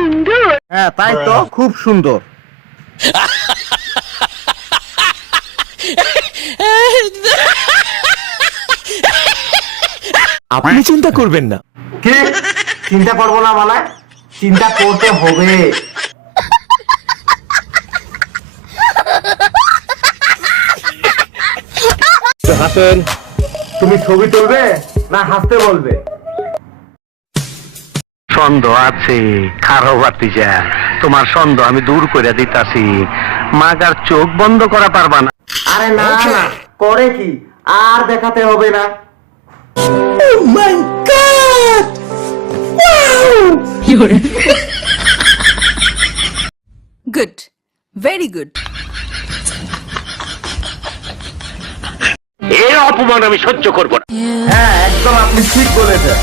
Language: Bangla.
সুন্দর। হ্যাঁ তাই তো, খুব সুন্দর। আপনি চিন্তা করবেন না। কি চিন্তা করবো না মানে? চিন্তা করতে হবে। হাসেন। তুমি ছবি তুলবে না হাসতে বলবে? সন্দেহ আছে খারো বাতিজা, তোমার সন্দেহ আমি দূর করে দিতাছি। মাগার চোখ বন্ধ করা পারবা না। আরে না না, করে কি আর দেখাতে হবে না। Good. Very good. এই অপমান আমি সহ্য করব না। হ্যাঁ একদম আপনি ঠিক বলেছেন।